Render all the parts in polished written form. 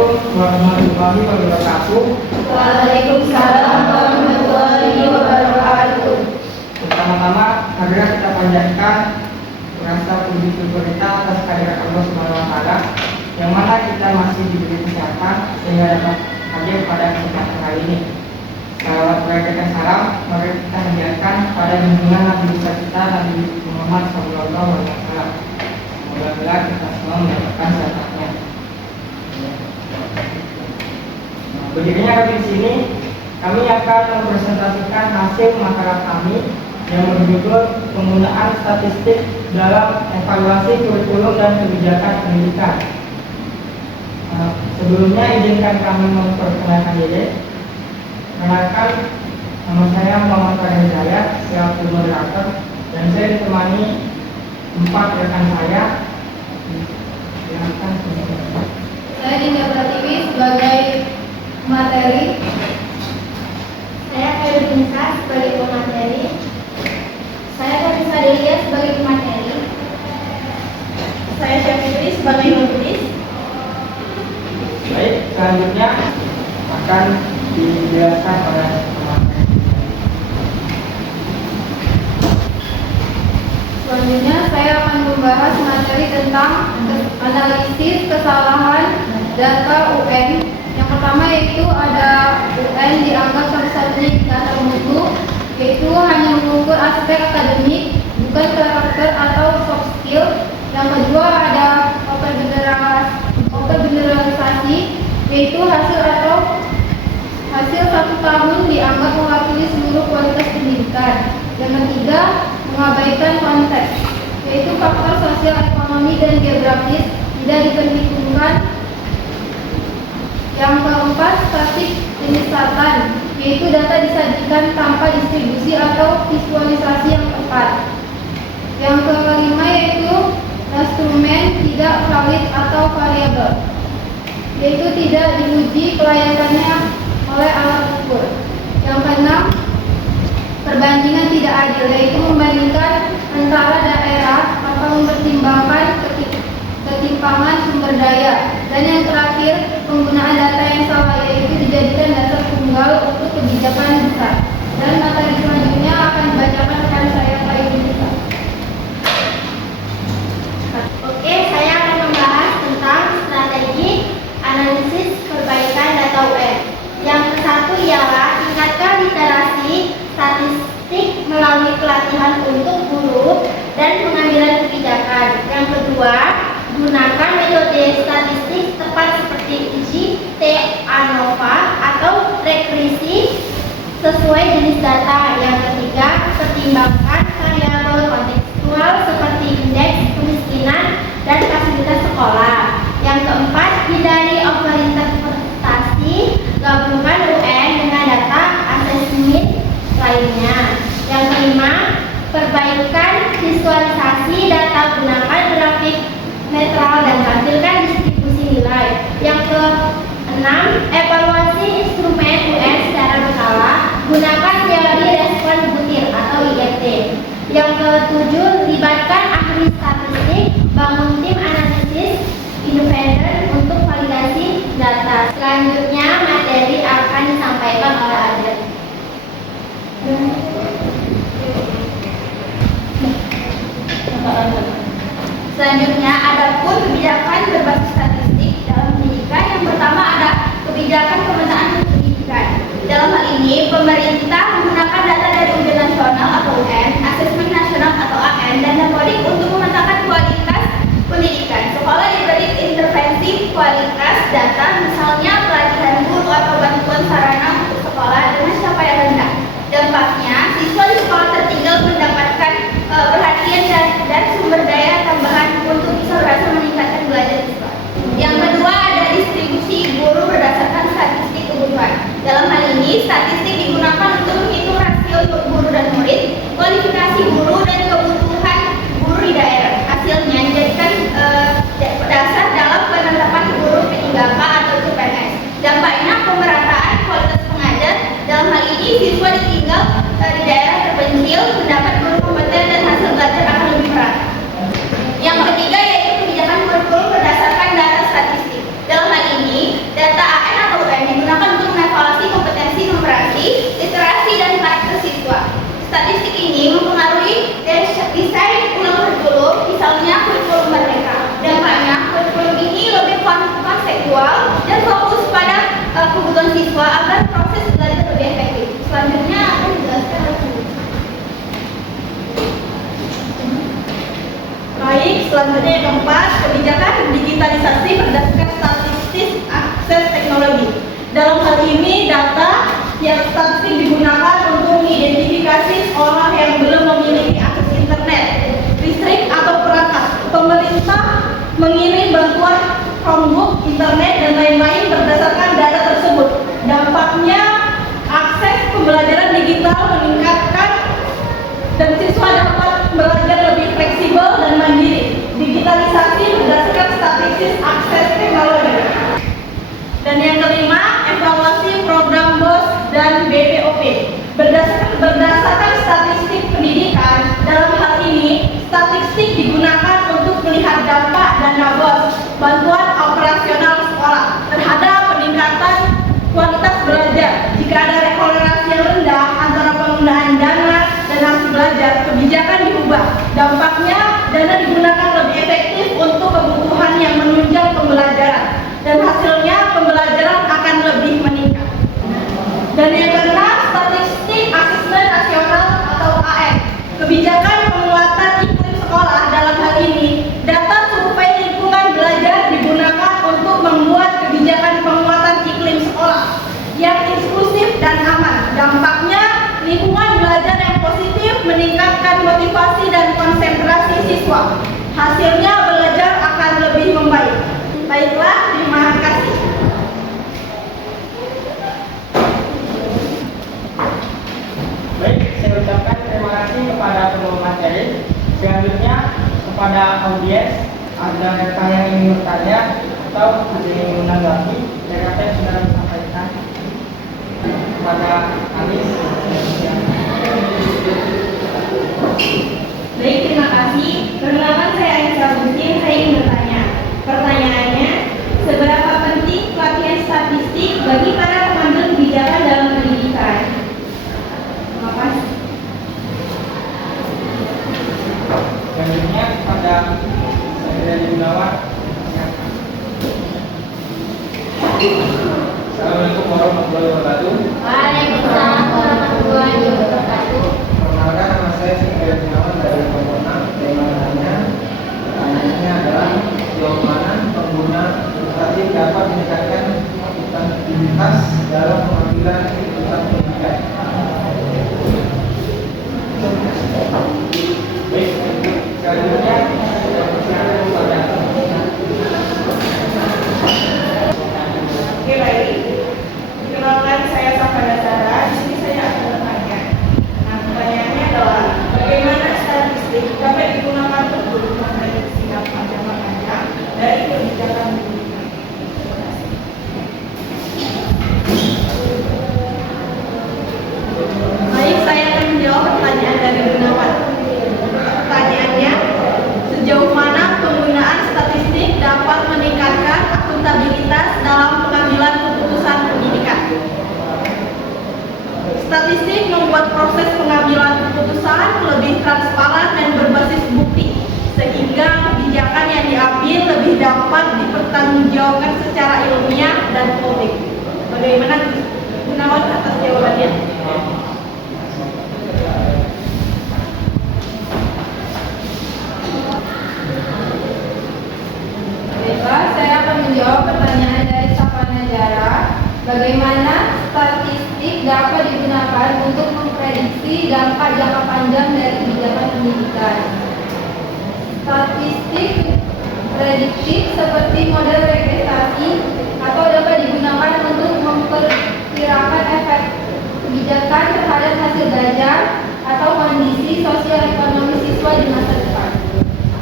Assalamualaikum warahmatullahi wabarakatuh. Waalaikumsalam warahmatullahi wabarakatuh. Pertama-tama, marilah kita panjatkan rasa puji syukur kita atas kehadirat Allah Subhanahu wa Ta'ala, yang mana kita masih diberi kesehatan sehingga dapat hadir pada kesempatan kali ini. Salawat dan salam mari kita panjatkan pada junjungan Nabi besar kita Nabi Muhammad SAW. Semoga kita semua mendapatkan syafaatnya. Berdirinya kami di sini, kami akan mempresentasikan hasil makalah kami yang berjudul penggunaan statistik dalam evaluasi kurikulum dan kebijakan pendidikan. Sebelumnya izinkan kami memperkenalkan diri. Perkenalkan, nama saya Muhammad Farhan Hidayat, selaku moderator, dan saya ditemani 4 rekan saya. Silakan. Saya Dinda Pratiwi sebagai materi. Saya Khairul Nisa sebagai pemateri. Saya Karisa Delia sebagai pemateri. Saya Syafitri sebagai penulis. Baik, selanjutnya akan dijelaskan oleh pemateri. Selanjutnya saya akan membahas materi tentang analisis kesalahan data UN. Yang pertama yaitu ada UN dianggap satu-satunya indikator mutu, yaitu hanya mengukur aspek akademik, bukan karakter atau soft skill. Yang kedua ada overgeneralisasi, yaitu hasil 1 tahun dianggap mewakili seluruh kualitas pendidikan. Yang ketiga mengabaikan konteks, yaitu faktor sosial, ekonomi, dan geografis tidak diperhitungkan. Yang keempat, statik penyesatan, yaitu data disajikan tanpa distribusi atau visualisasi yang tepat. Yang kelima yaitu instrumen tidak valid atau variabel, yaitu tidak diuji kelayakannya oleh alat ukur. Yang keenam, perbandingan tidak adil, yaitu membandingkan antara daerah tanpa mempertimbangkan ketimpangan sumber daya. Dan yang terakhir, penggunaan data yang salah, yaitu dijadikan dasar tunggal untuk kebijakan besar. Dan materi selanjutnya akan dibacakan rekan saya Khairul Nisa. Oke, saya akan membahas tentang strategi analisis perbaikan data UN. Yang ke-1 ialah tingkatkan literasi statistik melalui pelatihan untuk guru dan pengambilan kebijakan. Yang kedua, gunakan metode statistik tepat seperti uji T ANOVA atau regresi sesuai jenis data. Yang ketiga, pertimbangkan variabel kontekstual seperti indeks kemiskinan dan fasilitas sekolah. Yang keempat, hindari overinterpretasi gabungan UN dengan data asesmen lainnya. Yang kelima, perbaikan visualisasi data, gunakan grafik netral dan tampilkan distribusi nilai. Yang keenam, evaluasi instrumen UN secara berkala, gunakan teori respon butir atau IRT. Yang ketujuh, libatkan ahli statistik, bangun tim analisis independen untuk validasi data. Selanjutnya materi akan disampaikan oleh Adel. Selanjutnya, adapun kebijakan berbasis statistik dalam pendidikan. Yang pertama ada kebijakan pemetaan pendidikan. Dalam hal ini, pemerintah menggunakan data dari ujian nasional atau UN, asesmen nasional atau AN, dan Dapodik untuk memetakan kualitas pendidikan. Sekolah diberi intervensi kualitas data, misalnya pelatihan guru atau bantuan sarana untuk sekolah dengan capaian rendah. Dampaknya, siswa di sekolah tertinggal mendapatkan perhatian dan sumber daya tambahan untuk bisa berhasil meningkatkan belajar siswa. Yang kedua ada distribusi guru berdasarkan statistik kebutuhan. Dalam hal ini, statistik digunakan untuk menghitung rasio guru dan murid, kualifikasi guru, dan kebutuhan guru di daerah. Hasilnya dijadikan dasar dalam penetapan guru P3K atau siswa agar proses belajar lebih efektif. Selanjutnya akan dijelaskan oleh Bu. Baik, selanjutnya yang keempat, kebijakan digitalisasi berdasarkan statistik akses teknologi. Dalam hal ini, data yang statistik digunakan untuk mengidentifikasi sekolah yang belum memiliki akses internet, listrik atau perangkat. Pemerintah mengirim bantuan Chromebook, internet, dan lain-lain berdasarkan data tersebut. Dampaknya, akses pembelajaran digital meningkatkan dan siswa dapat belajar lebih fleksibel dan mandiri. Digitalisasi berdasarkan statistik akses teknologi. Dan yang kelima, evaluasi program BOS dan BPOP. Berdasarkan statistik pendidikan, dalam hal ini, statistik digunakan untuk melihat dampak dana BOS, bantuan operasional sekolah, terhadap peningkatan kualitas belajar. Jika ada korelasi yang rendah antara penggunaan dana dan hasil belajar, kebijakan diubah. Dampaknya, dana digunakan lebih efektif untuk kebutuhan yang menunjang pembelajaran, dan hasilnya pembelajaran akan lebih meningkat. Dan yang keenam, statistik asesmen nasional atau AN. Kebijakan penguatan iklim sekolah, dalam hal ini, data survei lingkungan belajar digunakan untuk membuat kebijakan penguatan iklim sekolah yang inklusif dan aman. Dampaknya, lingkungan belajar yang positif meningkatkan motivasi dan konsentrasi siswa. Hasilnya, belajar akan lebih membaik. Baiklah, terima kasih. Baik, saya ucapkan terima kasih kepada pembawa materi. Selanjutnya kepada audiens, ada rekan yang ingin bertanya atau ada yang ingin menanggapi dari apa yang sudah disampaikan kepada Anis. Baik, terima kasih. Perkenalkan, saya Aisyah Agustin. Saya ingin bertanya. Pertanyaannya, seberapa penting pelatihan statistik bagi para pengambil kebijakan dalam pendidikan? Terima kasih. Selanjutnya kepada Saudara Gunawan. Assalamualaikum warahmatullahi wabarakatuh. Waalaikumsalam warahmatullahi wabarakatuh. Perkenalkan, nama saya Saudara Gunawan dari Komponen. Pertanyaannya adalah sejauh mana pengguna statistik dapat meningkatkan akuntabilitas dalam pengambilan keputusan pendidikan. Baik, selanjutnya kepada Oke, baik. Perkenalkan, saya Safada Zara. Di sini saya akan bertanya. Nah, pertanyaannya adalah bagaimana statistik dapat digunakan untuk memprediksi dampak jangka panjang dari kebijakan pendidikan? Baik, saya akan menjawab pertanyaan dari Gunawan. Pertanyaannya, sejauh mana penggunaan statistik dapat meningkatkan akuntabilitas dalam pengambilan keputusan pendidikan? Statistik membuat proses pengambilan keputusan lebih transparan dan berbasis bukti, sehingga kebijakan yang diambil lebih dapat dipertanggungjawabkan secara ilmiah dan publik. Bagaimana Gunawan atas jawabannya? Baiklah, saya akan menjawab pertanyaan dari Safana Jara. Bagaimana statistik dapat digunakan untuk memprediksi dampak jangka panjang dari kebijakan pendidikan? Statistik prediktif seperti model regresi atau dapat digunakan untuk memperkirakan efek kebijakan terhadap hasil belajar atau kondisi sosial ekonomi siswa di masa depan.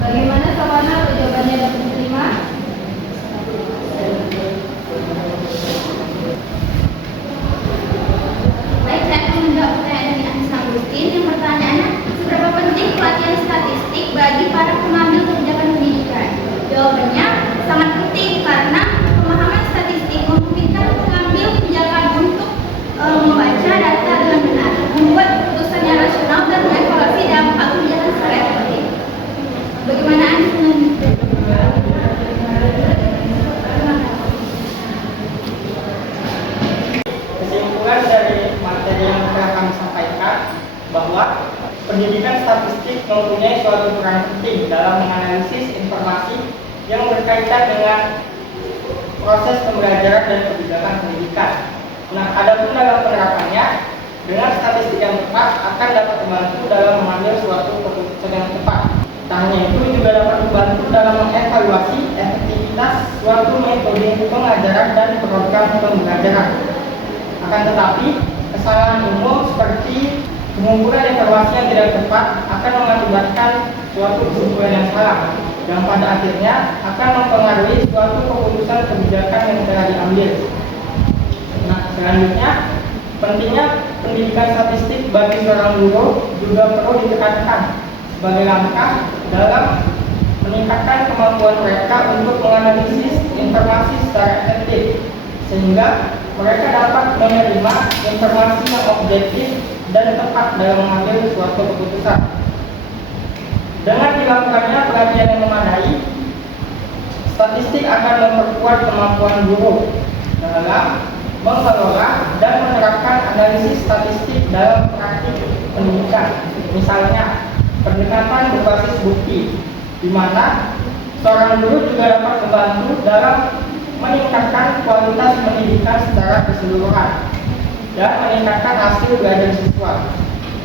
Bagaimana Safana, jawabannya dapat diterima? Baik, saya akan menjawab pertanyaan dari Anis Agustin. Yang pertanyaannya, seberapa penting pelatihan statistik bagi para pengambil kebijakan pendidikan? Jawabannya sangat penting karena pemahaman pendidikan statistik mempunyai suatu peran penting dalam menganalisis informasi yang berkaitan dengan proses pembelajaran dan kebijakan pendidikan. Nah, adapun dalam penerapannya, dengan statistik yang tepat akan dapat membantu dalam mengambil suatu keputusan yang tepat. Tak hanya itu, juga dapat membantu dalam mengevaluasi efektivitas suatu metode pengajaran dan program pembelajaran. Akan tetapi, kesalahan umum seperti pengumpulan informasi yang tidak tepat akan mengakibatkan suatu kesimpulan yang salah, yang pada akhirnya akan mempengaruhi suatu keputusan kebijakan yang telah diambil. Nah, selanjutnya, pentingnya pendidikan statistik bagi seorang guru juga perlu ditekankan sebagai langkah dalam meningkatkan kemampuan mereka untuk menganalisis informasi secara efektif, sehingga mereka dapat menerima informasi yang objektif dan tepat dalam mengambil suatu keputusan. Dengan dilakukannya pelatihan yang memadai, statistik akan memperkuat kemampuan guru dalam mengelola dan menerapkan analisis statistik dalam praktik pendidikan. Misalnya, pendekatan berbasis bukti, di mana seorang guru juga dapat membantu dalam meningkatkan kualitas pendidikan secara keseluruhan dan meningkatkan hasil belajar siswa.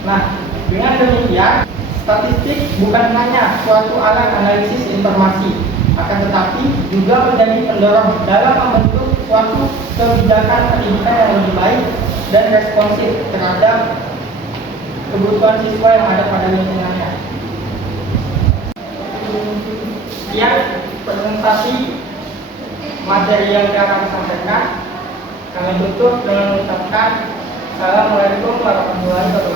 Nah, dengan demikian, statistik bukan hanya suatu alat analisis informasi, akan tetapi juga menjadi pendorong dalam membentuk suatu kebijakan pendidikan yang lebih baik dan responsif terhadap kebutuhan siswa yang ada pada lingkungannya. Sekian presentasi materi yang akan sampaikan. Kami tutup dengan mengucapkan Assalamualaikum warahmatullahi wabarakatuh.